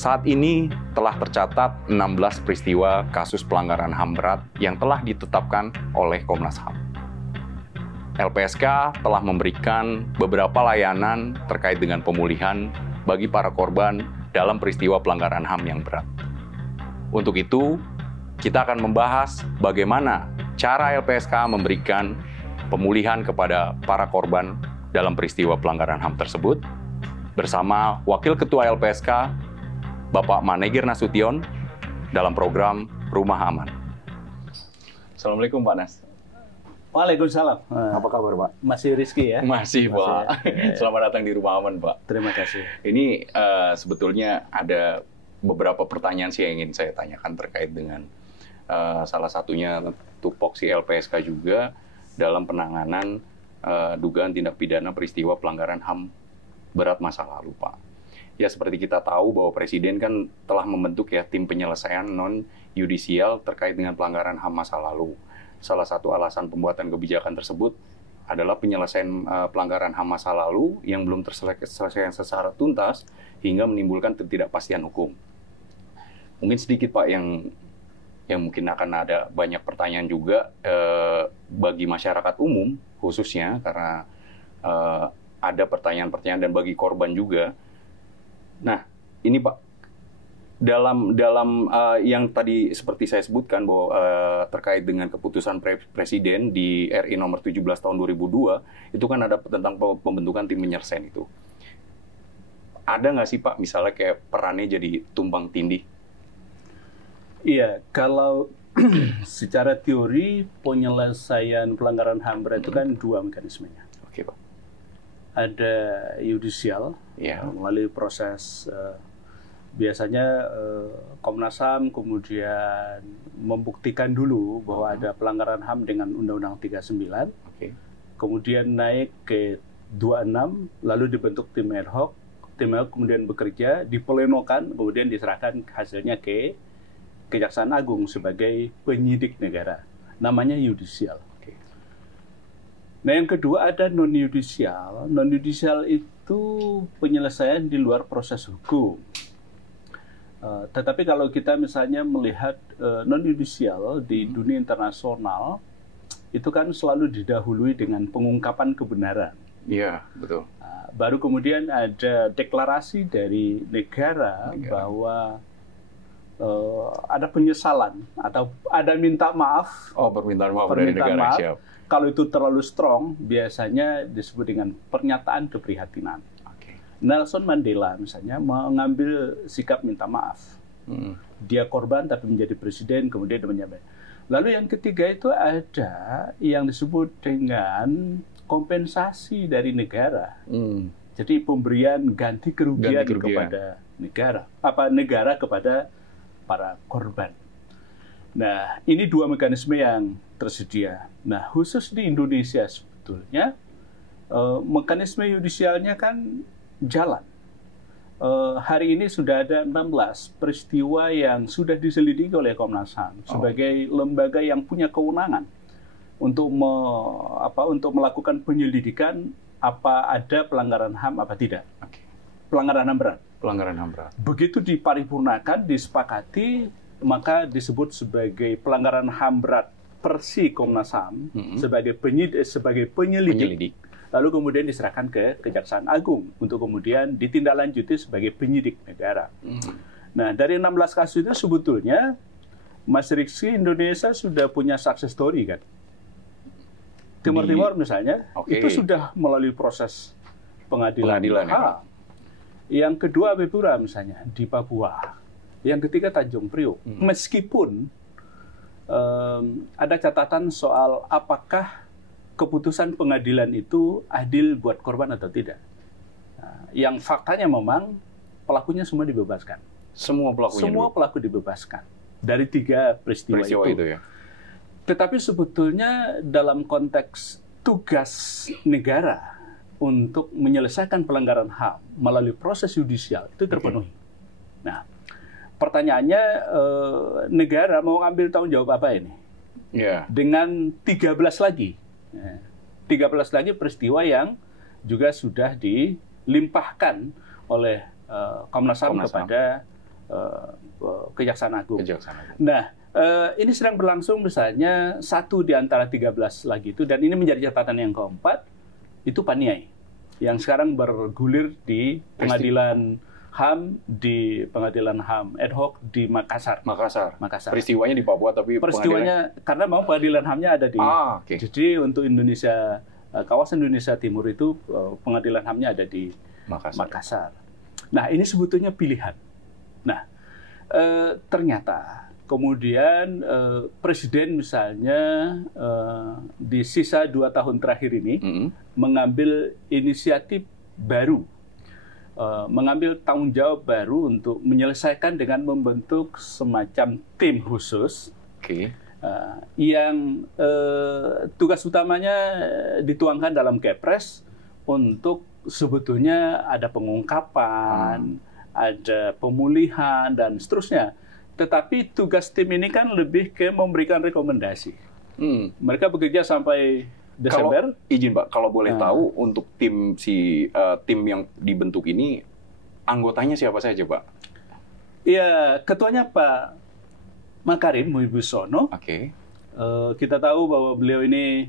Saat ini telah tercatat 16 peristiwa kasus pelanggaran HAM berat yang telah ditetapkan oleh Komnas HAM. LPSK telah memberikan beberapa layanan terkait dengan pemulihan bagi para korban dalam peristiwa pelanggaran HAM yang berat. Untuk itu, kita akan membahas bagaimana cara LPSK memberikan pemulihan kepada para korban dalam peristiwa pelanggaran HAM tersebut bersama Wakil Ketua LPSK, Bapak Manegir Nasution, dalam program Rumah Aman. Assalamualaikum Pak Nas. Waalaikumsalam. Apa kabar Pak? Masih Rizky ya? Masih Pak. Selamat datang di Rumah Aman Pak. Terima kasih. Ini sebetulnya ada beberapa pertanyaan sih yang ingin saya tanyakan terkait dengan salah satunya tupoksi LPSK juga dalam penanganan dugaan tindak pidana peristiwa pelanggaran HAM berat masa lalu Pak. Ya seperti kita tahu bahwa Presiden kan telah membentuk ya tim penyelesaian non-yudisial terkait dengan pelanggaran HAM masa lalu. Salah satu alasan pembuatan kebijakan tersebut adalah penyelesaian pelanggaran HAM masa lalu yang belum terselesaikan secara tuntas hingga menimbulkan ketidakpastian hukum. Mungkin sedikit Pak yang mungkin akan ada banyak pertanyaan juga bagi masyarakat umum khususnya karena ada pertanyaan-pertanyaan dan bagi korban juga. Nah, ini Pak, dalam yang tadi seperti saya sebutkan bahwa terkait dengan keputusan Presiden di RI nomor 17 tahun 2002, itu kan ada tentang pembentukan tim penyelesaian itu. Ada nggak sih Pak, misalnya kayak perannya jadi tumpang tindih? Iya, kalau secara teori penyelesaian pelanggaran HAM berat itu kan dua mekanismenya. Oke Pak. Ada yudisial, melalui proses biasanya Komnas HAM kemudian membuktikan dulu bahwa ada pelanggaran HAM dengan Undang-Undang 39, kemudian naik ke 26, lalu dibentuk tim ad hoc kemudian bekerja, diplenokan, kemudian diserahkan hasilnya ke Kejaksaan Agung sebagai penyidik negara, namanya yudisial. Nah, yang kedua ada non-yudisial. Non-yudisial itu penyelesaian di luar proses hukum. Tetapi kalau kita misalnya melihat non-yudisial di dunia internasional, itu kan selalu didahului dengan pengungkapan kebenaran. Iya, betul. Baru kemudian ada deklarasi dari negara bahwa ada penyesalan atau ada minta maaf. Oh, permintaan maaf dari negara, siap. Kalau itu terlalu strong, biasanya disebut dengan pernyataan keprihatinan. Nelson Mandela misalnya mengambil sikap minta maaf. Dia korban tapi menjadi presiden, kemudian dia menyampaikan. Lalu yang ketiga itu ada yang disebut dengan kompensasi dari negara. Jadi pemberian ganti kerugian kepada negara. Negara kepada para korban. Nah, ini dua mekanisme yang tersedia. Nah, khusus di Indonesia sebetulnya mekanisme yudisialnya kan jalan. Hari ini sudah ada 16 peristiwa yang sudah diselidiki oleh Komnas HAM sebagai lembaga yang punya kewenangan untuk untuk melakukan penyelidikan apa ada pelanggaran HAM apa tidak. Pelanggaran HAM berat. Pelanggaran HAM berat. Begitu diparipurnakan, disepakati, maka disebut sebagai pelanggaran HAM berat versi Komnas HAM sebagai penyelidik. Lalu kemudian diserahkan ke Kejaksaan Agung untuk kemudian ditindaklanjuti sebagai penyidik negara. Nah, dari 16 kasus itu sebetulnya Mas Rizky, Indonesia sudah punya success story kan. Timur Timur misalnya, itu sudah melalui proses pengadilan HAM. Yang kedua Bepura misalnya di Papua. Yang ketiga Tanjung Priok. Meskipun ada catatan soal apakah keputusan pengadilan itu adil buat korban atau tidak. Nah, yang faktanya memang pelakunya semua dibebaskan. Semua pelaku dibebaskan dari 3 peristiwa itu. Ya. Tetapi sebetulnya dalam konteks tugas negara untuk menyelesaikan pelanggaran HAM melalui proses yudisial itu terpenuhi. Nah, pertanyaannya negara mau ambil tanggung jawab apa ini? Dengan 13 lagi. 13 lagi peristiwa yang juga sudah dilimpahkan oleh Komnas HAM kepada Kejaksaan Agung. Kejaksaan Agung. Nah, ini sedang berlangsung misalnya satu di antara 13 lagi itu, dan ini menjadi catatan yang keempat, itu Paniai, yang sekarang bergulir di pengadilan HAM, di pengadilan HAM ad hoc di Makassar. Makassar. Peristiwanya di Papua, tapi peristiwanya karena memang pengadilan HAM-nya ada di. Okay. Jadi untuk Indonesia, kawasan Indonesia Timur itu pengadilan HAM-nya ada di Makassar. Nah, ini sebetulnya pilihan. Nah, ternyata kemudian Presiden misalnya di sisa 2 tahun terakhir ini mengambil inisiatif baru, mengambil tanggung jawab baru untuk menyelesaikan dengan membentuk semacam tim khusus yang tugas utamanya dituangkan dalam Kepres untuk sebetulnya ada pengungkapan, ada pemulihan, dan seterusnya. Tetapi tugas tim ini kan lebih ke memberikan rekomendasi. Mereka bekerja sampai Desember. Izin Pak, kalau boleh tahu untuk tim yang dibentuk ini, anggotanya siapa saja Pak? Ya, ketuanya Pak Makarim Wibisono. Kita tahu bahwa beliau ini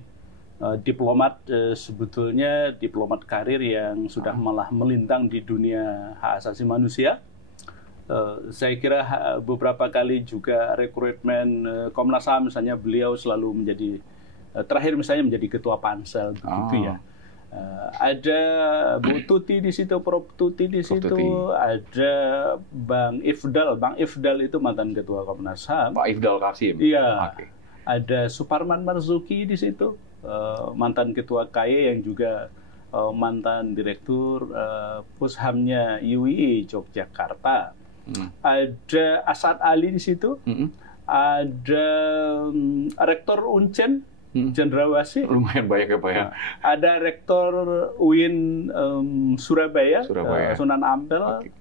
diplomat, sebetulnya diplomat karir yang sudah malah melintang di dunia hak asasi manusia. Saya kira beberapa kali juga rekrutmen Komnas HAM, misalnya beliau selalu menjadi, terakhir misalnya menjadi ketua pansel, begitu ya. Ada Bu Tuti di situ, Prof Tuti di situ, ada Bang Ifdal itu mantan ketua Komnas HAM. Pak Ifdal Kasim. Iya. Ada Suparman Marzuki di situ, mantan ketua KAI yang juga mantan direktur Pushamnya UII Yogyakarta. Ada Asad Ali di situ, ada Rektor Uncen Cendrawasih, lumayan banyak ya Pak ya. Ada Rektor UIN Surabaya. Sunan Ampel.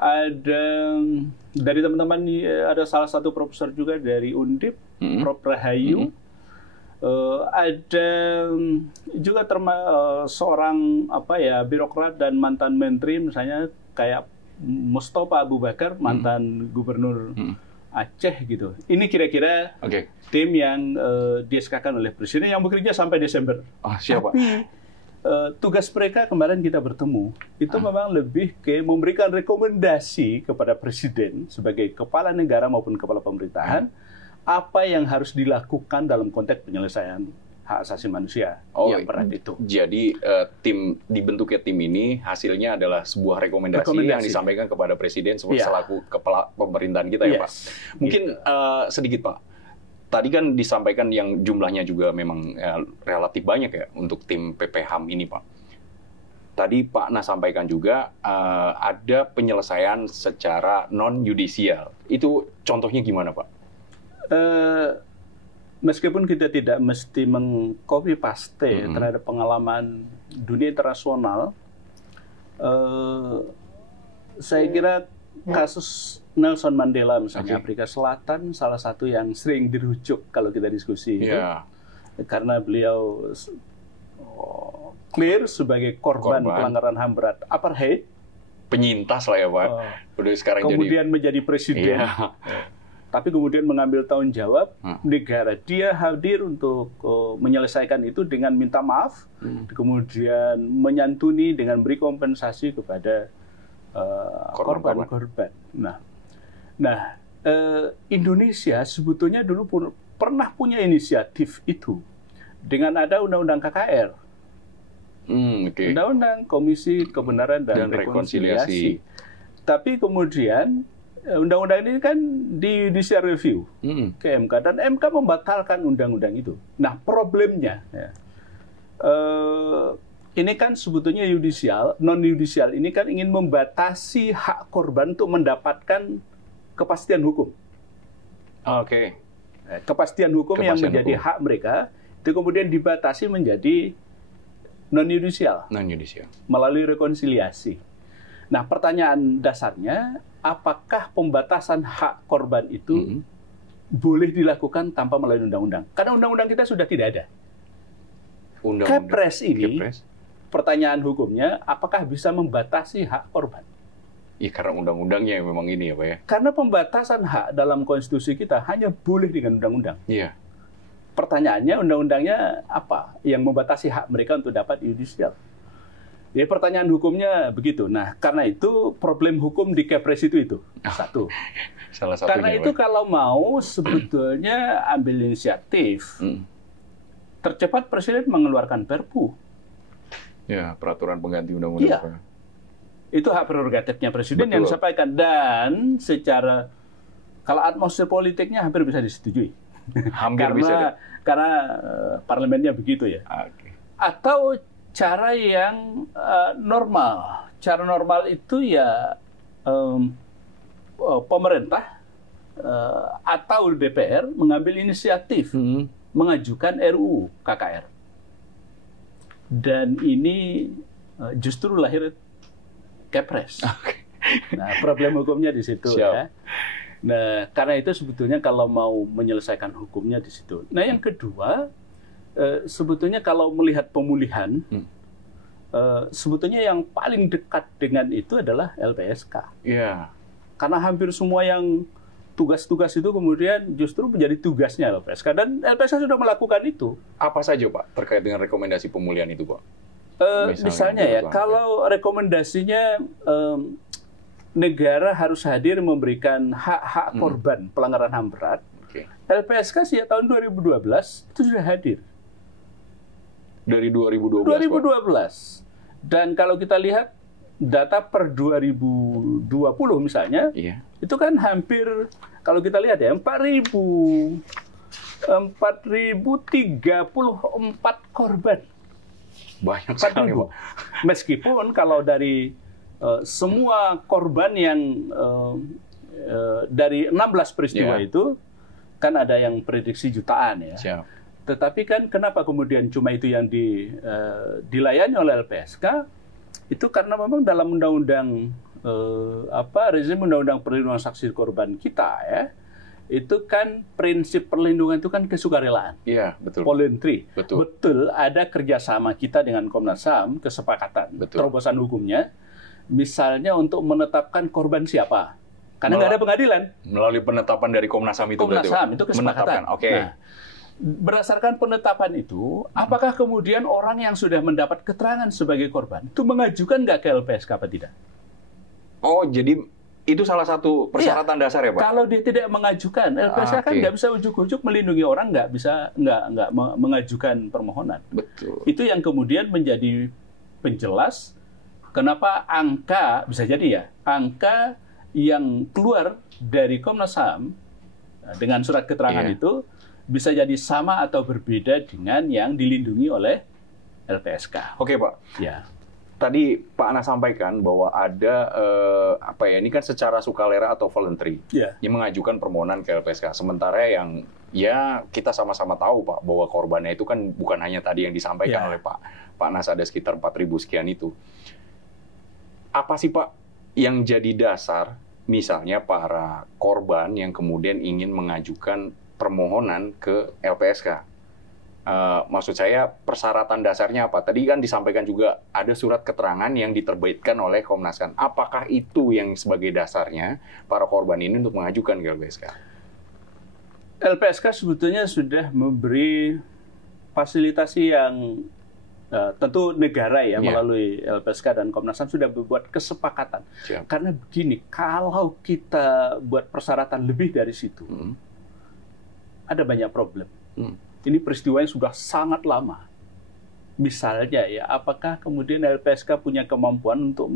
Ada dari teman-teman, ada salah satu profesor juga dari Undip, Prof Rahayu. Ada juga seorang birokrat dan mantan menteri, misalnya kayak Mustafa Abu Bakar, mantan gubernur Aceh gitu. Ini kira-kira tim yang dieskakan oleh Presiden yang bekerja sampai Desember. Siapa? Tapi tugas mereka kemarin kita bertemu itu memang lebih ke memberikan rekomendasi kepada Presiden sebagai kepala negara maupun kepala pemerintahan apa yang harus dilakukan dalam konteks penyelesaian hak asasi manusia yang berat itu. Jadi dibentuknya tim ini hasilnya adalah sebuah rekomendasi yang disampaikan kepada Presiden selaku kepala pemerintahan kita ya Pak. Mungkin sedikit Pak. Tadi kan disampaikan yang jumlahnya juga memang relatif banyak ya untuk tim PPHAM ini Pak. Tadi Pak Nas sampaikan juga ada penyelesaian secara non-yudisial. Itu contohnya gimana Pak? Meskipun kita tidak mesti meng-copy paste terhadap pengalaman dunia internasional, saya kira kasus Nelson Mandela misalnya Afrika Selatan salah satu yang sering dirujuk kalau kita diskusi itu, karena beliau clear sebagai korban pelanggaran HAM berat apartheid, penyintas lah ya Pak. Udah sekarang kemudian menjadi presiden. Tapi kemudian mengambil tanggung jawab negara. Dia hadir untuk menyelesaikan itu dengan minta maaf, kemudian menyantuni dengan beri kompensasi kepada korban-korban. Nah, Indonesia sebetulnya dulu pernah punya inisiatif itu dengan ada Undang-Undang KKR, Undang-Undang Komisi Kebenaran dan Rekonsiliasi. Tapi kemudian undang-undang ini kan di judicial review ke MK, dan MK membatalkan undang-undang itu. Nah, problemnya ini kan sebetulnya non-yudisial ini kan ingin membatasi hak korban untuk mendapatkan kepastian hukum. Kepastian hukum yang menjadi hak mereka itu kemudian dibatasi menjadi non-yudisial melalui rekonsiliasi. Nah, pertanyaan dasarnya, apakah pembatasan hak korban itu boleh dilakukan tanpa melalui undang-undang? Karena undang-undang kita sudah tidak ada. Kepres ini, pertanyaan hukumnya, apakah bisa membatasi hak korban? Iya, karena undang-undangnya yang memang ini ya Pak ya. Karena pembatasan hak dalam konstitusi kita hanya boleh dengan undang-undang. Iya. Pertanyaannya, undang-undangnya apa yang membatasi hak mereka untuk dapat yudisial? Ya, pertanyaan hukumnya begitu. Nah, karena itu problem hukum di Kepres itu. Satu. Salah satunya, karena itu Pak. kalau mau sebetulnya ambil inisiatif, tercepat Presiden mengeluarkan Perpu. Ya, peraturan pengganti undang-undang. Iya. Pak. Itu hak prerogatifnya Presiden yang Betul. disampaikan. Dan secara, kalau atmosfer politiknya hampir bisa disetujui. Hampir karena, bisa. Karena parlemennya begitu ya. Oke. Atau cara yang normal. Cara normal itu ya pemerintah atau DPR mengambil inisiatif mengajukan RUU KKR. Dan ini justru lahir Kepres. Oke. Nah, problem hukumnya di situ Siap. ya. Nah, karena itu sebetulnya kalau mau menyelesaikan hukumnya di situ. Nah, yang kedua, sebetulnya kalau melihat pemulihan, sebetulnya yang paling dekat dengan itu adalah LPSK. Iya. Karena hampir semua yang tugas-tugas itu kemudian justru menjadi tugasnya LPSK. Dan LPSK sudah melakukan itu. Apa saja Pak terkait dengan rekomendasi pemulihan itu Pak? Misalnya ya, kalau rekomendasinya negara harus hadir memberikan hak-hak korban pelanggaran HAM berat. Oke. LPSK sejak tahun 2012 itu sudah hadir. Dari 2012. 2012. Dan kalau kita lihat data per 2020 misalnya, Iya. itu kan hampir, kalau kita lihat ya, 4.034 korban. Banyak sekali 4.000. Pak. Meskipun kalau dari semua korban yang dari 16 peristiwa Yeah. itu, kan ada yang prediksi jutaan ya. Siap. Tetapi kan kenapa kemudian cuma itu yang dilayani oleh LPSK? Itu karena memang dalam undang-undang rezim undang-undang perlindungan saksi korban kita ya, itu kan prinsip perlindungan itu kan kesukarelaan. Iya, betul. Voluntary. Betul. Betul, ada kerjasama kita dengan Komnas HAM, kesepakatan, Betul. terobosan hukumnya, misalnya untuk menetapkan korban siapa. Karena nggak ada pengadilan. Melalui penetapan dari Komnas HAM itu Komnas berarti, Pak? HAM itu kesepakatan. Menetapkan, oke. Nah, berdasarkan penetapan itu, apakah kemudian orang yang sudah mendapat keterangan sebagai korban itu mengajukan nggak ke LPSK apa tidak? Oh, jadi itu salah satu persyaratan dasar ya Pak? Kalau dia tidak mengajukan, LPSK kan Oke. nggak bisa ujuk-ujuk melindungi orang, nggak mengajukan permohonan. Betul. Itu yang kemudian menjadi penjelas kenapa angka, bisa jadi ya, angka yang keluar dari Komnas HAM dengan surat keterangan Iya. itu bisa jadi sama atau berbeda dengan yang dilindungi oleh LPSK. Oke Pak, Ya. tadi Pak Anas sampaikan bahwa ada ini kan secara sukarela atau voluntary Ya. yang mengajukan permohonan ke LPSK. Sementara yang ya kita sama-sama tahu Pak bahwa korbannya itu kan bukan hanya tadi yang disampaikan Ya. oleh Pak Anas ada sekitar 4.000 sekian itu. Apa sih Pak yang jadi dasar misalnya para korban yang kemudian ingin mengajukan permohonan ke LPSK? Maksud saya persyaratan dasarnya apa? Tadi kan disampaikan juga ada surat keterangan yang diterbitkan oleh Komnas HAM. Apakah itu yang sebagai dasarnya para korban ini untuk mengajukan ke LPSK? LPSK sebetulnya sudah memberi fasilitasi yang tentu negara ya, melalui LPSK dan Komnas HAM sudah membuat kesepakatan. Siap. Karena begini, kalau kita buat persyaratan lebih dari situ, ada banyak problem. Ini peristiwanya sudah sangat lama. Misalnya ya, apakah kemudian LPSK punya kemampuan untuk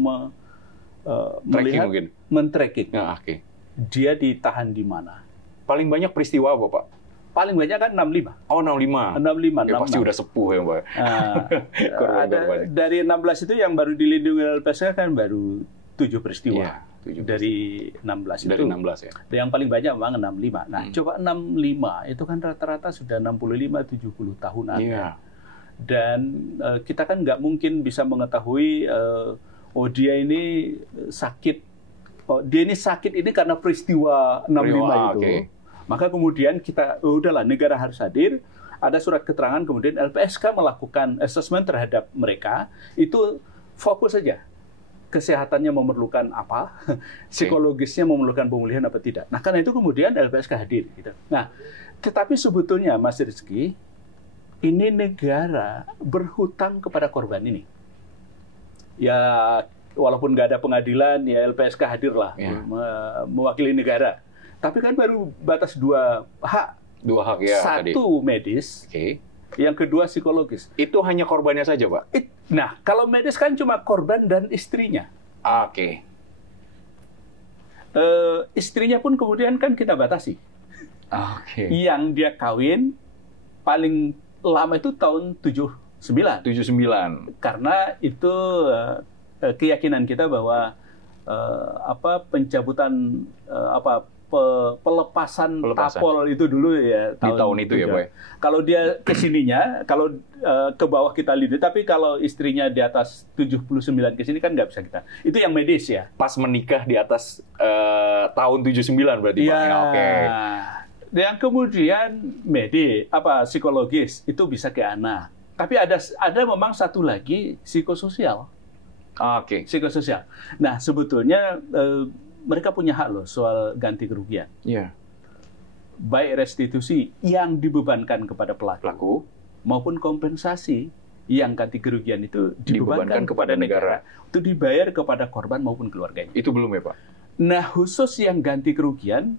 melihat, mungkin. men-tracking Nah, oke. dia ditahan di mana? Paling banyak peristiwa apa Pak? Paling banyak kan 65. Oh 65. 65, Ya, pasti udah sepuh ya Pak. Ada dari 16 itu yang baru dilindungi LPSK kan baru 7 peristiwa. Iya, 7 dari 16 itu. Dari 16 ya. Yang paling banyak memang 65. Nah, coba 65 itu kan rata-rata sudah 65-70 tahunan. Iya. Dan kita kan nggak mungkin bisa mengetahui dia ini sakit. Dia ini sakit ini karena peristiwa 65 itu. Okay. Maka kemudian kita, udahlah negara harus hadir, ada surat keterangan, kemudian LPSK melakukan assessment terhadap mereka, itu fokus saja. kesehatannya memerlukan apa, psikologisnya memerlukan pemulihan apa tidak. Nah, karena itu kemudian LPSK hadir. Gitu. Nah, tetapi sebetulnya Mas Rizky, ini negara berhutang kepada korban ini. Ya, walaupun nggak ada pengadilan, ya LPSK hadirlah mewakili negara. Tapi kan baru batas dua hak ya. Satu tadi. Medis, yang kedua psikologis. Itu hanya korbannya saja, Pak? Nah, kalau medis kan cuma korban dan istrinya. Istrinya pun kemudian kan kita batasi. Yang dia kawin paling lama itu tahun 79. Karena itu keyakinan kita bahwa pencabutan pelepasan tapol itu dulu ya tahun itu ya, Boy. Kalau dia kesininya, kalau ke bawah kita lihat, tapi kalau istrinya di atas 79 ke sini kan nggak bisa kita. Itu yang medis ya. Pas menikah di atas tahun 79 berarti, Pak. Yang kemudian medis, psikologis itu bisa ke anak. Tapi ada memang satu lagi psikososial. Psikososial. Nah, sebetulnya mereka punya hak loh soal ganti kerugian. Baik restitusi yang dibebankan kepada pelaku maupun kompensasi yang ganti kerugian itu dibebankan kepada negara. Itu dibayar kepada korban maupun keluarganya. Itu belum ya, Pak? Nah, khusus yang ganti kerugian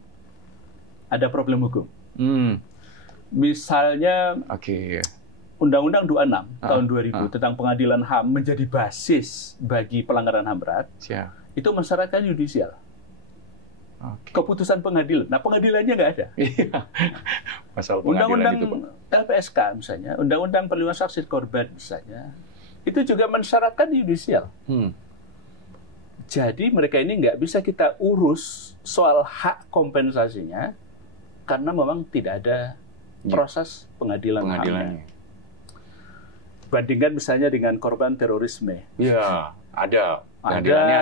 ada problem hukum. Misalnya Undang-Undang 26 tahun 2000 tentang pengadilan HAM menjadi basis bagi pelanggaran HAM berat. Itu mensyaratkan yudisial. Keputusan pengadilan. Nah, pengadilannya nggak ada. Masalah Undang-Undang itu, Pak. LPSK misalnya, Undang-Undang Perlindungan Saksi Korban misalnya, itu juga mensyaratkan yudisial. Jadi mereka ini nggak bisa kita urus soal hak kompensasinya karena memang tidak ada proses pengadilannya. Bandingkan misalnya dengan korban terorisme. Ada. Pengadilannya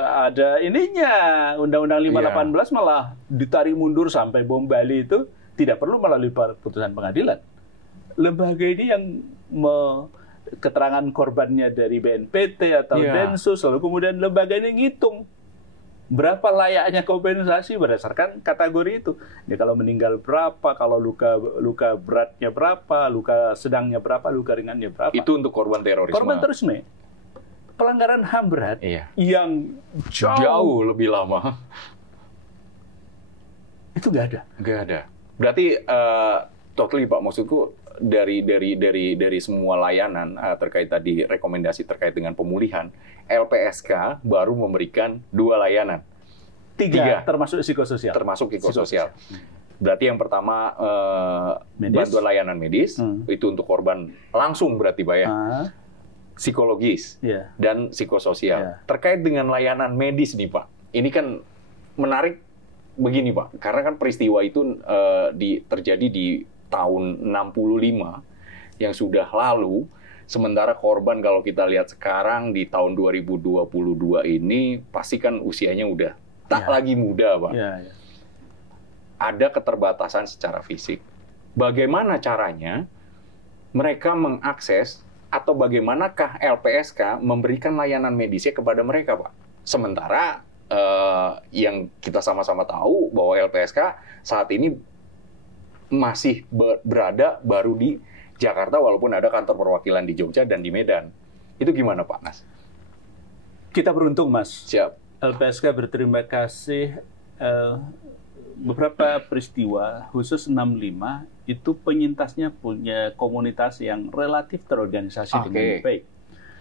ada ininya. Undang-Undang 518 malah ditarik mundur sampai bom Bali itu tidak perlu melalui putusan pengadilan. Lembaga ini yang keterangan korbannya dari BNPT atau Densus, lalu kemudian lembaga ini ngitung berapa layaknya kompensasi berdasarkan kategori itu. Ya, kalau meninggal berapa, kalau luka beratnya berapa, luka sedangnya berapa, luka ringannya berapa. Itu untuk korban terorisme. Korban terorisme. Pelanggaran HAM berat yang jauh lebih lama. Itu nggak ada. Berarti totally, Pak, maksudku dari semua layanan terkait tadi rekomendasi terkait dengan pemulihan, LPSK baru memberikan 2 layanan. 3 termasuk psikososial. Berarti yang pertama bantuan layanan medis, itu untuk korban langsung berarti, Pak ya. Psikologis dan psikososial. Terkait dengan layanan medis nih, Pak. Ini kan menarik begini, Pak. Karena kan peristiwa itu terjadi di tahun 65 yang sudah lalu. Sementara korban kalau kita lihat sekarang di tahun 2022 ini pasti kan usianya udah tak lagi muda, Pak. Ada keterbatasan secara fisik. Bagaimana caranya mereka mengakses atau bagaimanakah LPSK memberikan layanan medisnya kepada mereka, Pak? Sementara yang kita sama-sama tahu bahwa LPSK saat ini masih berada baru di Jakarta, walaupun ada kantor perwakilan di Jogja dan di Medan. Itu gimana, Pak Nas? Kita beruntung, Mas. Siap. LPSK berterima kasih. Beberapa peristiwa, khusus 65, itu penyintasnya punya komunitas yang relatif terorganisasi dengan baik.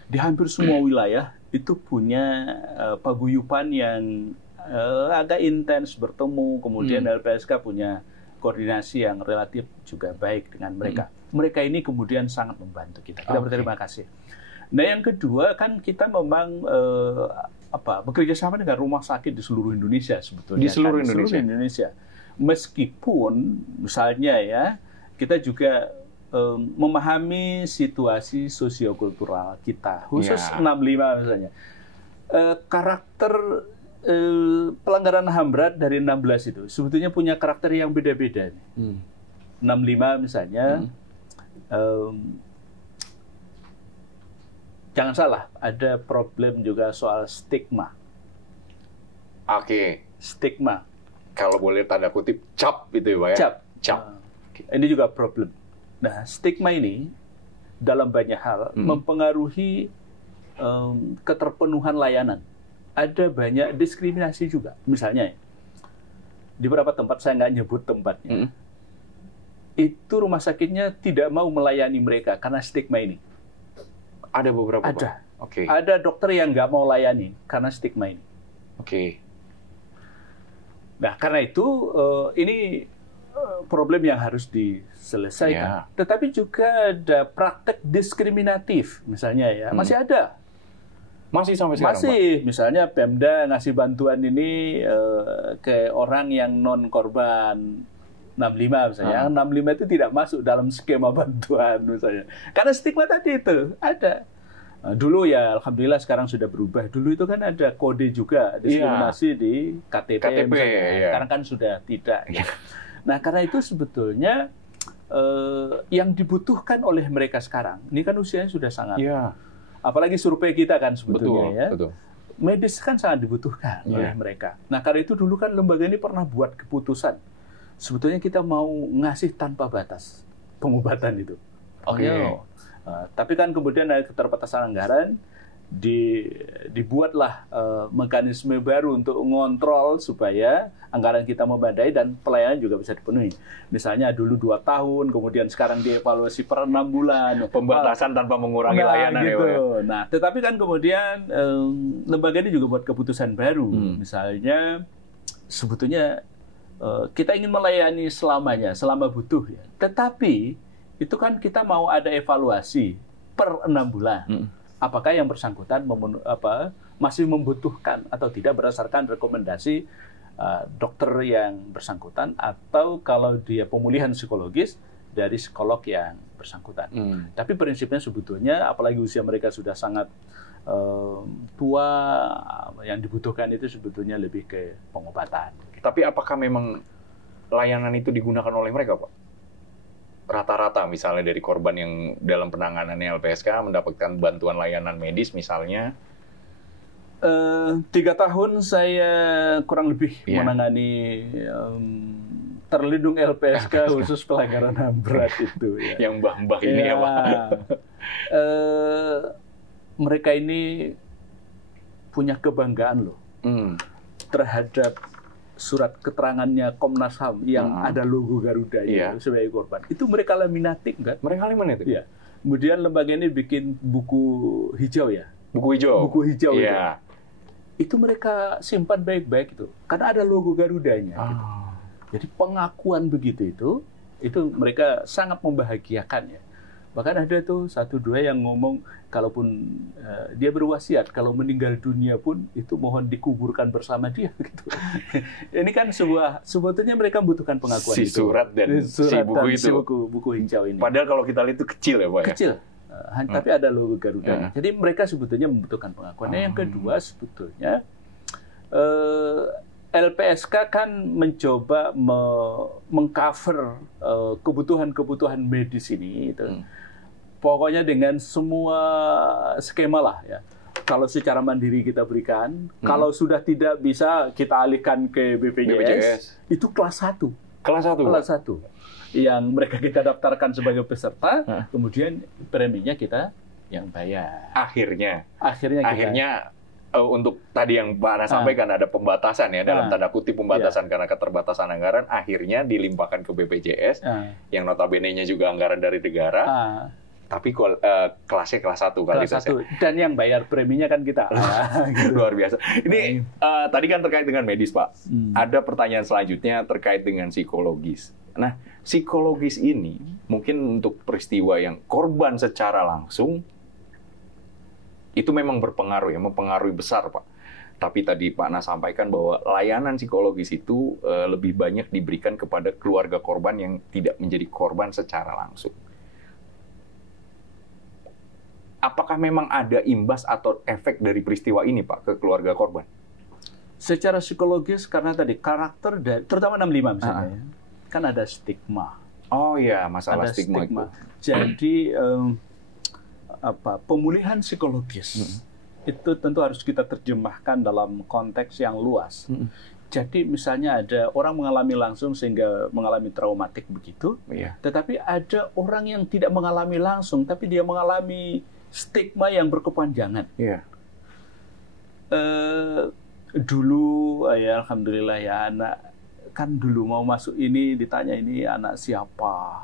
Di hampir semua wilayah itu punya paguyuban yang agak intens bertemu, kemudian LPSK punya koordinasi yang relatif juga baik dengan mereka. Mereka ini kemudian sangat membantu kita. Kita berterima kasih. Nah, yang kedua kan kita memang bekerja sama dengan rumah sakit di seluruh Indonesia sebetulnya. Di seluruh Indonesia. Meskipun misalnya ya, kita juga memahami situasi sosiokultural kita, khusus 65 misalnya. Karakter pelanggaran HAM berat dari 16 itu sebetulnya punya karakter yang beda-beda. 65 misalnya, Jangan salah, ada problem juga soal stigma. Oke. Stigma. Kalau boleh tanda kutip, cap gitu ya Pak ya? Cap. Ini juga problem. Nah, stigma ini dalam banyak hal mempengaruhi keterpenuhan layanan. Ada banyak diskriminasi juga. Misalnya, di beberapa tempat, saya nggak nyebut tempatnya, itu rumah sakitnya tidak mau melayani mereka karena stigma ini. Ada beberapa, Ada. Oke. Ada dokter yang nggak mau layani karena stigma ini. Oke. Nah, karena itu ini problem yang harus diselesaikan. Tetapi juga ada praktek diskriminatif, misalnya ya, masih ada. Masih sampai sekarang, Masih, Pak? Misalnya Pemda ngasih bantuan ini ke orang yang non korban 65 misalnya. 65 itu tidak masuk dalam skema bantuan misalnya. Karena stigma tadi itu ada. Dulu ya Alhamdulillah sekarang sudah berubah. Dulu itu kan ada kode juga diskriminasi di KTP misalnya. Sekarang kan sudah tidak. Nah karena itu sebetulnya yang dibutuhkan oleh mereka sekarang, ini kan usianya sudah sangat. Apalagi survei kita kan sebetulnya betul. Medis kan sangat dibutuhkan oleh mereka. Nah karena itu dulu kan lembaga ini pernah buat keputusan. Sebetulnya kita mau ngasih tanpa batas pengobatan itu. Tapi kan kemudian ada keterbatasan anggaran, dibuatlah mekanisme baru untuk mengontrol supaya anggaran kita memadai dan pelayanan juga bisa dipenuhi. Misalnya dulu 2 tahun, kemudian sekarang dievaluasi per 6 bulan. Pembatasan tanpa mengurangi layanan gitu. Nah, tetapi kan kemudian lembaga ini juga buat keputusan baru. Misalnya sebetulnya kita ingin melayani selamanya, selama butuh ya. Tetapi itu kan kita mau ada evaluasi per 6 bulan. Apakah yang bersangkutan masih membutuhkan atau tidak berdasarkan rekomendasi dokter yang bersangkutan, atau kalau dia pemulihan psikologis dari psikolog yang bersangkutan. Tapi prinsipnya sebetulnya apalagi usia mereka sudah sangat tua, yang dibutuhkan itu sebetulnya lebih ke pengobatan. Tapi apakah memang layanan itu digunakan oleh mereka, Pak? Rata-rata misalnya dari korban yang dalam penanganannya LPSK mendapatkan bantuan layanan medis misalnya? 3 tahun saya kurang lebih menangani terlindung LPSK khusus pelanggaran HAM berat itu. Yang mbah-mbah ini ya Pak? Mereka ini punya kebanggaan loh terhadap surat keterangannya Komnas HAM yang ada logo Garuda sebagai korban. Itu mereka laminatik, kan? Mereka laminatik? Iya. Kemudian lembaga ini bikin buku hijau ya. Buku hijau? Buku hijau itu. Itu mereka simpan baik-baik itu. Karena ada logo Garudanya. Gitu. Jadi pengakuan begitu itu mereka sangat membahagiakan ya. Bahkan ada tuh 1-2 yang ngomong, kalaupun dia berwasiat, kalau meninggal dunia pun itu mohon dikuburkan bersama dia. Gitu. Ini kan sebetulnya mereka membutuhkan pengakuan si surat dan si buku itu. Buku hijau ini. Padahal kalau kita lihat itu kecil ya Pak ya? Kecil. Tapi ada logo Garuda. Jadi mereka sebetulnya membutuhkan pengakuan. Yang kedua sebetulnya, LPSK kan mencoba mengcover kebutuhan-kebutuhan medis ini. Pokoknya dengan semua skema lah ya. Kalau secara mandiri kita berikan, kalau sudah tidak bisa kita alihkan ke BPJS. Itu kelas 1. Kelas 1? Kelas 1. Yang mereka kita daftarkan sebagai peserta, kemudian preminya kita yang bayar. Akhirnya untuk tadi yang Pak Anas sampaikan ada pembatasan ya, dalam tanda kutip pembatasan karena keterbatasan anggaran, akhirnya dilimpahkan ke BPJS yang notabene-nya juga anggaran dari negara. Tapi kelasnya kelas 1 kali kelas 1. Dan yang bayar preminya kan kita. Gitu. Luar biasa. Ini tadi kan terkait dengan medis, Pak. Ada pertanyaan selanjutnya terkait dengan psikologis. Nah, psikologis ini mungkin untuk peristiwa yang korban secara langsung itu memang berpengaruh ya, mempengaruhi besar, Pak. Tapi tadi Pak Nas sampaikan bahwa layanan psikologis itu lebih banyak diberikan kepada keluarga korban yang tidak menjadi korban secara langsung. Apakah memang ada imbas atau efek dari peristiwa ini, Pak, ke keluarga korban? Secara psikologis, karena tadi karakter, terutama 65 misalnya, kan ada stigma. Oh iya, masalah stigma itu. Jadi, pemulihan psikologis itu tentu harus kita terjemahkan dalam konteks yang luas. Jadi misalnya ada orang mengalami langsung sehingga mengalami traumatik begitu, tetapi ada orang yang tidak mengalami langsung, tapi dia mengalami stigma yang berkepanjangan. Dulu ya alhamdulillah ya, anak kan dulu mau masuk ini ditanya ini anak siapa.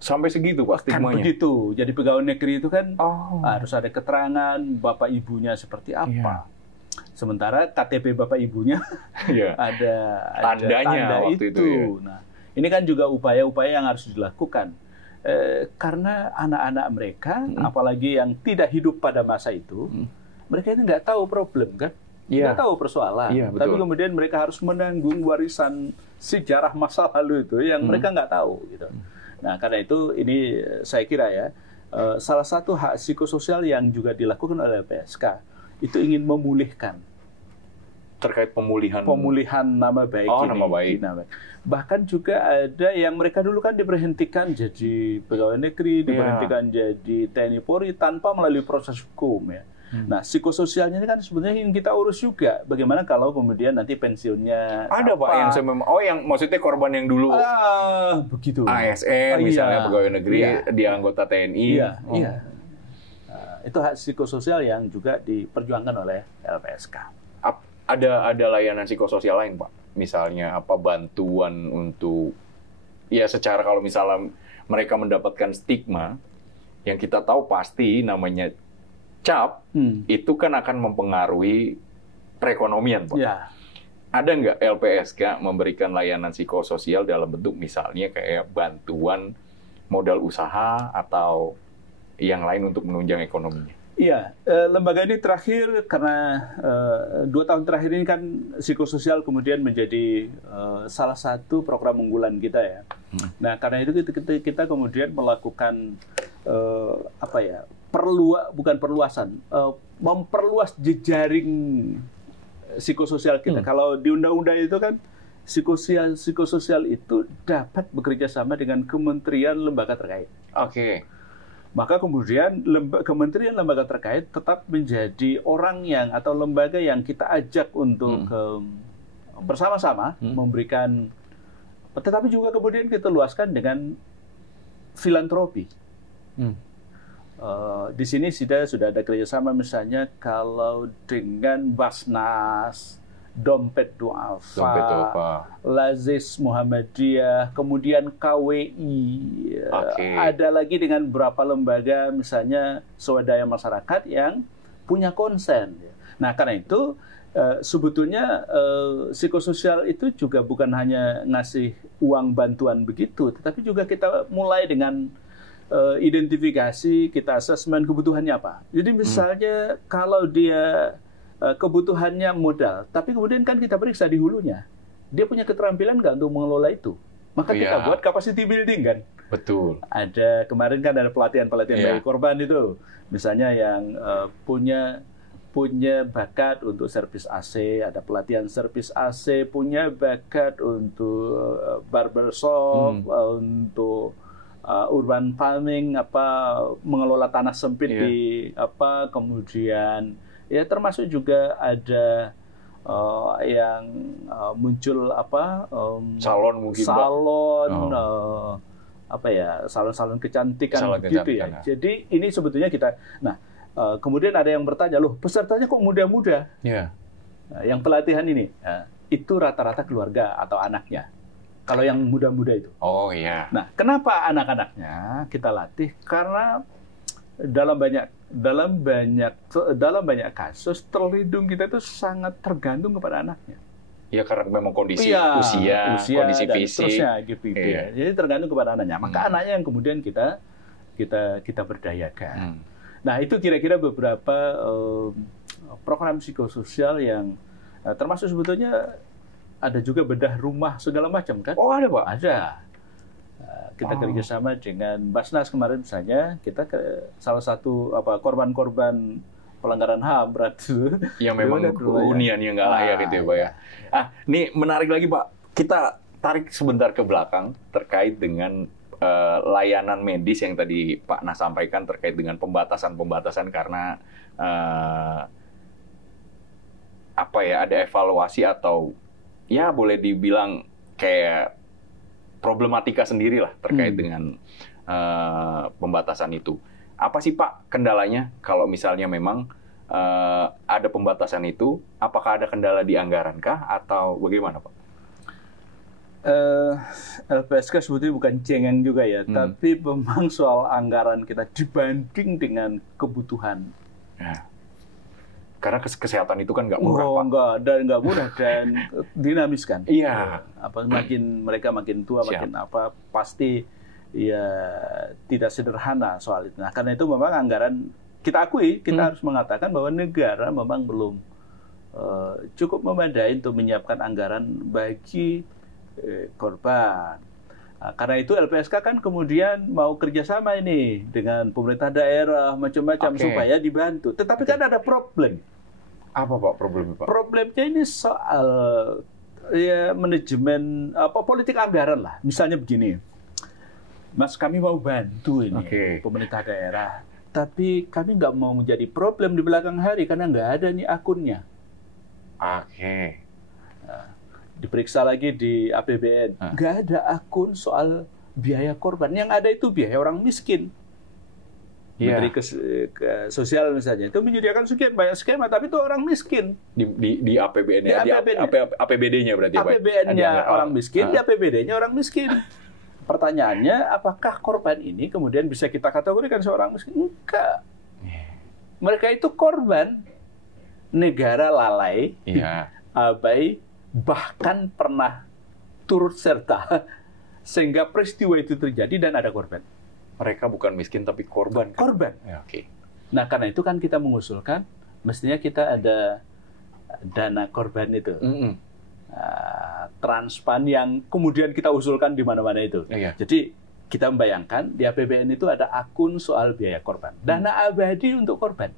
Sampai segitu Pak stigmanya? Kan begitu. Jadi pegawai negeri itu kan harus ada keterangan bapak ibunya seperti apa. Sementara KTP bapak ibunya ada tandanya tanda waktu itu. Nah, ini kan juga upaya-upaya yang harus dilakukan. Karena anak-anak mereka, apalagi yang tidak hidup pada masa itu, mereka ini nggak tahu problem kan? Nggak tahu persoalan. Tapi kemudian mereka harus menanggung warisan sejarah masa lalu itu yang mereka nggak tahu gitu. Nah, karena itu ini saya kira ya, salah satu hak psikososial yang juga dilakukan oleh LPSK itu ingin memulihkan. Terkait pemulihan nama baik nama baik. Bahkan juga ada yang mereka dulu kan diberhentikan jadi pegawai negeri, diberhentikan jadi TNI Polri tanpa melalui proses hukum ya. Nah, psikososialnya ini kan sebenarnya yang kita urus juga. Bagaimana kalau kemudian nanti pensiunnya ada Pak yang yang maksudnya korban yang dulu begitu ASN misalnya pegawai negeri dia anggota TNI. Itu hak psikososial yang juga diperjuangkan oleh LPSK. Ada layanan psikososial lain Pak? Misalnya bantuan untuk secara kalau misalnya mereka mendapatkan stigma yang kita tahu pasti namanya cap itu kan akan mempengaruhi perekonomian, Pak. Ada nggak LPSK memberikan layanan psikososial dalam bentuk misalnya kayak bantuan modal usaha atau yang lain untuk menunjang ekonominya? Iya, lembaga ini terakhir karena 2 tahun terakhir ini kan psikososial kemudian menjadi salah satu program unggulan kita ya. Nah, karena itu kita kemudian melakukan memperluas jejaring psikososial kita. Kalau di undang-undang itu kan psikososial itu dapat bekerja sama dengan kementerian lembaga terkait. Maka kemudian kementerian lembaga terkait tetap menjadi orang yang atau lembaga yang kita ajak untuk bersama-sama memberikan, tetapi juga kemudian kita luaskan dengan filantropi. Di sini sudah ada kerjasama misalnya kalau dengan Basnas, Dompet Duafa, Lazis Muhammadiyah, kemudian KWI, ada lagi dengan beberapa lembaga misalnya swadaya masyarakat yang punya konsen. Nah, karena itu sebetulnya psikososial itu juga bukan hanya ngasih uang bantuan begitu, tetapi juga kita mulai dengan identifikasi, kita asesmen kebutuhannya apa. Jadi misalnya kalau dia kebutuhannya modal, tapi kemudian kan kita periksa di hulunya, dia punya keterampilan nggak untuk mengelola itu, maka kita buat capacity building kan. Betul. Ada kemarin kan ada pelatihan bagi korban itu, misalnya yang punya bakat untuk servis AC, ada pelatihan servis AC, punya bakat untuk barbershop, untuk urban farming, mengelola tanah sempit di kemudian ya termasuk juga ada yang muncul salon mungkin salon kecantikan gitu ya. Jadi ini sebetulnya kita kemudian ada yang bertanya, loh pesertanya kok muda-muda? Nah, yang pelatihan ini itu rata-rata keluarga atau anaknya. Kalau yang muda-muda itu. Nah, kenapa anak-anaknya kita latih? Karena dalam banyak kasus terlindung kita itu sangat tergantung kepada anaknya. Ya karena memang kondisi usia kondisi dan fisik, terusnya gitu ya. Jadi tergantung kepada anaknya. Maka anaknya yang kemudian kita berdayakan. Nah, itu kira-kira beberapa program psikososial yang termasuk sebetulnya ada juga bedah rumah segala macam kan? Ada Pak? Ada. Kita kerjasama dengan Basnas kemarin misalnya, kita ke salah satu korban-korban pelanggaran HAM berat itu. Yang memang hunian yang nggak layak gitu ya Pak ya. Ini menarik lagi Pak. Kita tarik sebentar ke belakang terkait dengan layanan medis yang tadi Pak Nas sampaikan terkait dengan pembatasan-pembatasan karena ada evaluasi atau ya boleh dibilang kayak problematika sendiri lah terkait dengan pembatasan itu. Apa sih Pak kendalanya kalau misalnya memang ada pembatasan itu? Apakah ada kendala di anggaran kah atau bagaimana Pak? LPSK sebetulnya bukan cengeng juga ya, tapi memang soal anggaran kita dibanding dengan kebutuhan. Ya. Karena kesehatan itu kan nggak murah, Pak. Nggak murah dan dinamis kan. Iya. Mereka makin tua, makin pasti ya tidak sederhana soal itu. Nah, karena itu memang anggaran kita akui, kita harus mengatakan bahwa negara memang belum cukup memadai untuk menyiapkan anggaran bagi korban. Nah, karena itu LPSK kan kemudian mau kerjasama ini dengan pemerintah daerah macam-macam supaya dibantu. Tetapi kan ada problem. Apa Pak problemnya Pak? Problemnya ini soal ya manajemen politik anggaran lah. Misalnya begini, Mas kami mau bantu ini pemerintah daerah, tapi kami nggak mau menjadi problem di belakang hari karena nggak ada nih akunnya. Diperiksa lagi di APBN, nggak ada akun soal biaya korban. Yang ada itu biaya orang miskin. Menteri Sosial misalnya, itu menyediakan sekian banyak skema, tapi itu orang miskin. Di APBN-nya, APBD-nya berarti ya Pak? APBN-nya orang miskin, di APBD-nya orang miskin. Pertanyaannya, apakah korban ini kemudian bisa kita kategorikan seorang miskin? Enggak. Mereka itu korban. Negara lalai, abai, bahkan pernah turut serta sehingga peristiwa itu terjadi dan ada korban. Mereka bukan miskin tapi korban. Korban. Ya, Nah karena itu kan kita mengusulkan mestinya kita ada dana korban itu, transpan yang kemudian kita usulkan di mana-mana itu. Jadi kita membayangkan di APBN itu ada akun soal biaya korban, dana abadi untuk korban.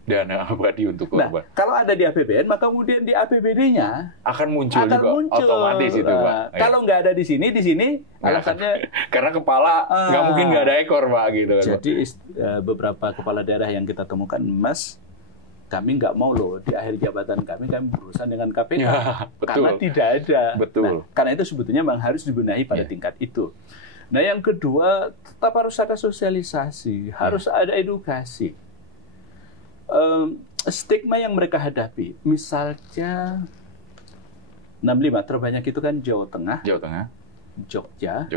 Dana abadi untuk korban. Nah, kalau ada di APBN, maka kemudian di APBD-nya akan muncul otomatis itu, Pak. Kalau nggak ada di sini alasannya karena kepala nggak mungkin nggak ada ekor, Pak, gitu. Jadi beberapa kepala daerah yang kita temukan, Mas, kami nggak mau loh di akhir jabatan kami berurusan dengan KPK karena tidak ada. Betul. Nah, karena itu sebetulnya memang harus dibenahi pada tingkat itu. Nah, yang kedua tetap harus ada sosialisasi, harus ada edukasi. Stigma yang mereka hadapi, misalnya 65 terbanyak itu kan Jawa Tengah, Jogja,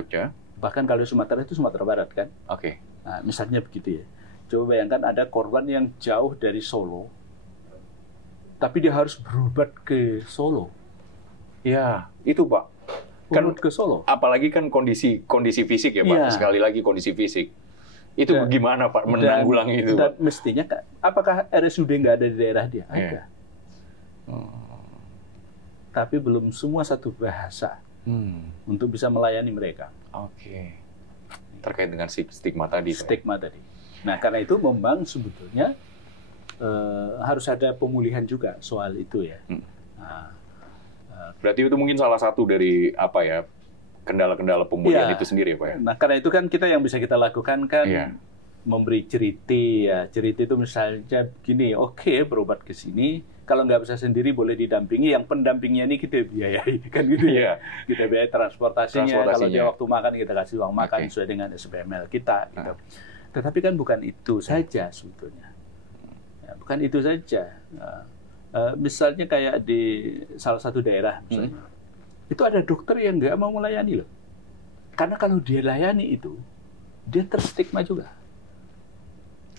bahkan kalau Sumatera itu Sumatera Barat kan. Nah, misalnya begitu ya. Coba bayangkan ada korban yang jauh dari Solo, tapi dia harus berobat ke Solo. Ya, itu Pak. Kan ke Solo. Apalagi kan kondisi fisik ya Pak. Sekali lagi kondisi fisik. Itu gimana Pak menanggulangi itu? Dan mestinya, apakah RSUD nggak ada di daerah dia? Ada. Tapi belum semua satu bahasa untuk bisa melayani mereka. Terkait dengan stigma tadi. Nah, karena itu memang sebetulnya harus ada pemulihan juga soal itu ya. Berarti itu mungkin salah satu dari kendala-kendala pemulihan itu sendiri ya Pak ya? Nah, karena itu kan kita yang bisa kita lakukan kan memberi ceriti ya. Ceriti itu misalnya begini, berobat ke sini, kalau nggak bisa sendiri boleh didampingi, yang pendampingnya ini kita biayai kan gitu ya. Kita biayai transportasinya, kalau dia waktu makan kita kasih uang makan sesuai dengan SPML kita gitu. Tetapi kan bukan itu saja sebetulnya. Ya, bukan itu saja. Misalnya kayak di salah satu daerah misalnya. Itu ada dokter yang nggak mau melayani loh. Karena kalau dia layani itu, dia terstigma juga.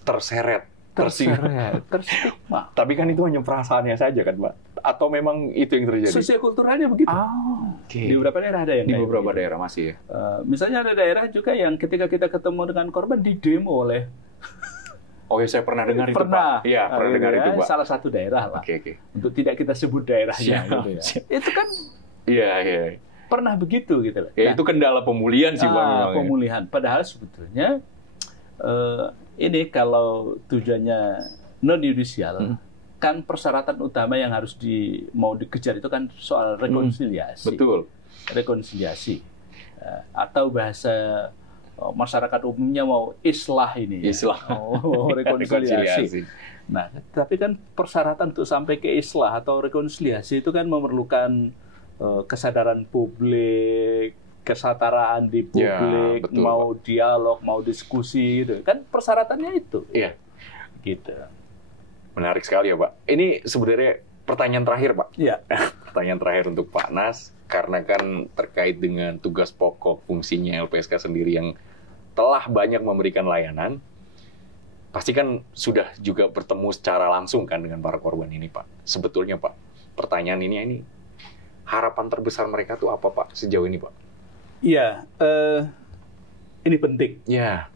Terseret, terstigma. Tapi kan itu hanya perasaannya saja kan Pak? Atau memang itu yang terjadi? Sosiokulturalnya begitu. Di beberapa daerah ada yang di beberapa daerah masih ya? Misalnya ada daerah juga yang ketika kita ketemu dengan korban didemo oleh... saya pernah dengar itu Pak. Iya, pernah dengar itu Pak. Salah satu daerah lah. Untuk tidak kita sebut daerahnya. Gitu ya. Itu kan pernah begitu gitu loh. Itu kendala pemulihan sih Pak. Pemulihan. Padahal sebetulnya ini kalau tujuannya non yudisial kan persyaratan utama yang harus mau dikejar itu kan soal rekonsiliasi. Betul. Rekonsiliasi. Atau bahasa masyarakat umumnya mau islah ini, rekonsiliasi. Nah, tapi kan persyaratan untuk sampai ke islah atau rekonsiliasi itu kan memerlukan kesadaran publik, kesetaraan di publik, mau dialog, mau diskusi, gitu. Kan persyaratannya itu. Iya. Gitu. Menarik sekali ya, Pak. Ini sebenarnya pertanyaan terakhir, Pak. Iya. Pertanyaan terakhir untuk Pak Nas, karena kan terkait dengan tugas pokok fungsinya LPSK sendiri yang telah banyak memberikan layanan, pasti kan sudah juga bertemu secara langsung kan dengan para korban ini, Pak. Sebetulnya, Pak, pertanyaan ini harapan terbesar mereka tuh apa, Pak, sejauh ini, Pak? Iya, ini penting. Ya.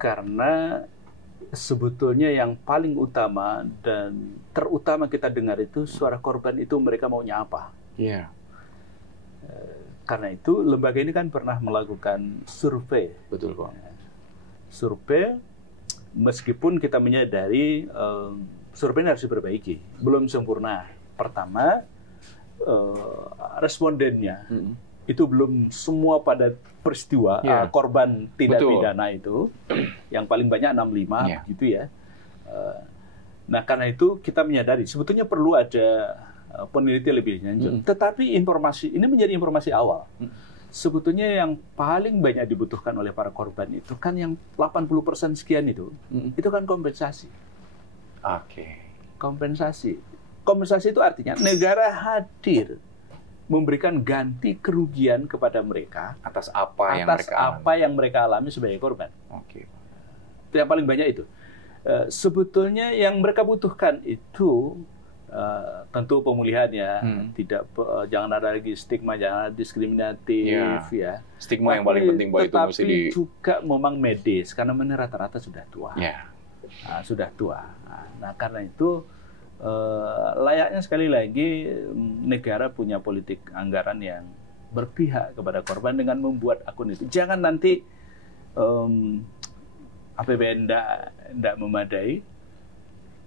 Karena sebetulnya yang paling utama dan terutama kita dengar itu suara korban itu mereka maunya apa. Iya. Karena itu lembaga ini kan pernah melakukan survei. Betul, Pak. Survei, meskipun kita menyadari survei ini harus diperbaiki, belum sempurna. Pertama, respondennya itu belum semua pada peristiwa korban tidak pidana itu, yang paling banyak 65 gitu ya. Nah, karena itu kita menyadari sebetulnya perlu ada penelitian lebih lanjut. Tetapi informasi ini menjadi informasi awal. Sebetulnya yang paling banyak dibutuhkan oleh para korban itu kan yang 80% sekian itu kan kompensasi. Oke. Kompensasi. Kompensasi itu artinya negara hadir memberikan ganti kerugian kepada mereka atas apa yang mereka alami sebagai korban. Oke. Yang paling banyak itu. Sebetulnya yang mereka butuhkan itu tentu pemulihan ya, jangan ada lagi stigma, jangan ada diskriminatif ya. Stigma yang paling penting Pak itu mesti tetapi juga memang medis karena mereka rata-rata sudah tua. Sudah tua. Nah, karena itu layaknya sekali lagi negara punya politik anggaran yang berpihak kepada korban dengan membuat akun itu. Jangan nanti APBN tidak memadai,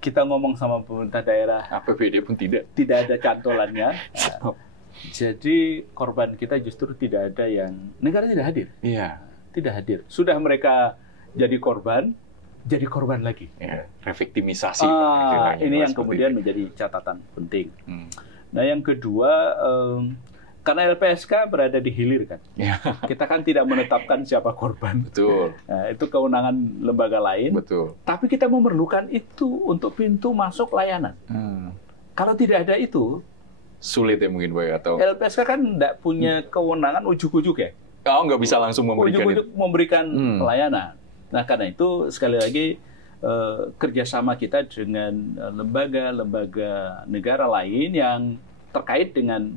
kita ngomong sama pemerintah daerah, APBD pun tidak ada cantolannya. Jadi korban kita justru tidak ada yang negara tidak hadir. Iya. Tidak hadir. Sudah mereka jadi korban lagi. Ya, reviktimisasi. Ini yang kemudian menjadi catatan penting. Nah, yang kedua, karena LPSK berada di hilir kan, kita kan tidak menetapkan siapa korban. Betul. Nah, itu kewenangan lembaga lain. Betul. Tapi kita memerlukan itu untuk pintu masuk layanan. Kalau tidak ada itu, sulit ya mungkin Boy, atau LPSK kan tidak punya kewenangan ujuk-ujuk ya. Nggak bisa langsung memberikan ujuk-ujuk memberikan layanan. Nah, karena itu sekali lagi kerjasama kita dengan lembaga negara lain yang terkait dengan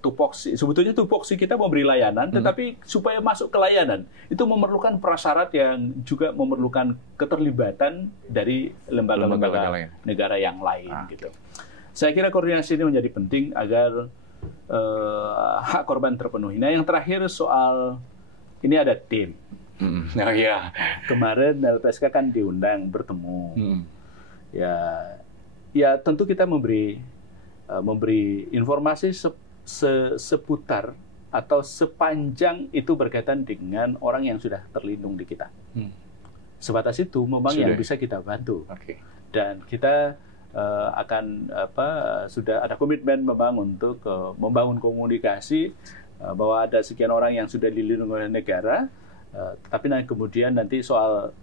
tupoksi. Sebetulnya tupoksi kita memberi layanan, tetapi supaya masuk ke layanan itu memerlukan prasyarat yang juga memerlukan keterlibatan dari lembaga-lembaga negara yang lain. Gitu. Saya kira koordinasi ini menjadi penting agar hak korban terpenuhi. Nah, yang terakhir soal ini ada tim. Kemarin LPSK kan diundang bertemu. Ya tentu kita memberi informasi seputar atau sepanjang itu berkaitan dengan orang yang sudah terlindung di kita. Sebatas itu memang yang bisa kita bantu. Dan kita akan sudah ada komitmen memang untuk membangun komunikasi bahwa ada sekian orang yang sudah dilindungi oleh negara. Tapi kemudian nanti soal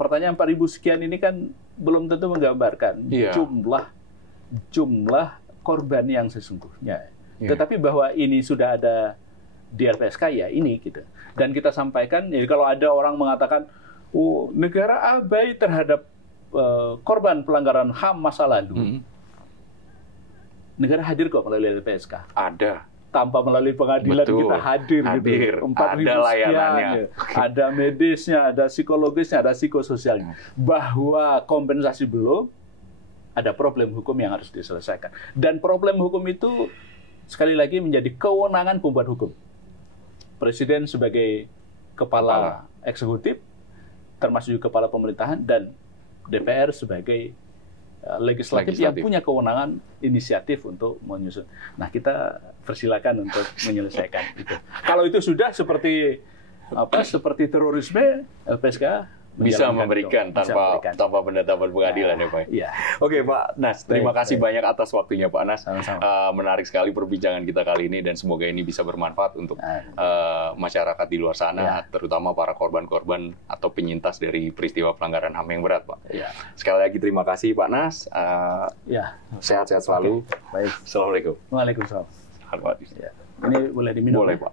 pertanyaan 4.000 sekian ini kan belum tentu menggambarkan jumlah korban yang sesungguhnya. Tetapi bahwa ini sudah ada di LPSK ya ini gitu. Dan kita sampaikan, jadi kalau ada orang mengatakan negara abai terhadap korban pelanggaran HAM masa lalu, negara hadir kok melalui LPSK. Ada. Tanpa melalui pengadilan kita hadir. Gitu. 4.000 ada layanannya. Ada medisnya, ada psikologisnya, ada psikososialnya. Bahwa kompensasi belum, ada problem hukum yang harus diselesaikan. Dan problem hukum itu sekali lagi menjadi kewenangan pembuat hukum. Presiden sebagai kepala eksekutif, termasuk juga kepala pemerintahan, dan DPR sebagai legislatif yang punya kewenangan inisiatif untuk menyusun. Nah, kita persilakan untuk menyelesaikan itu. Kalau itu sudah seperti seperti terorisme, LPSK bisa memberikan itu. tanpa penetapan pengadilan ya Pak. Iya. Oke Pak Nas, terima kasih banyak atas waktunya Pak Nas. Sama-sama. Menarik sekali perbincangan kita kali ini dan semoga ini bisa bermanfaat untuk masyarakat di luar sana, terutama para korban-korban atau penyintas dari peristiwa pelanggaran HAM yang berat Pak. Ya. Sekali lagi terima kasih Pak Nas. Sehat-sehat selalu. Baik. Assalamualaikum. Waalaikumsalam. Selamat. Ini boleh diminum? Boleh Pak.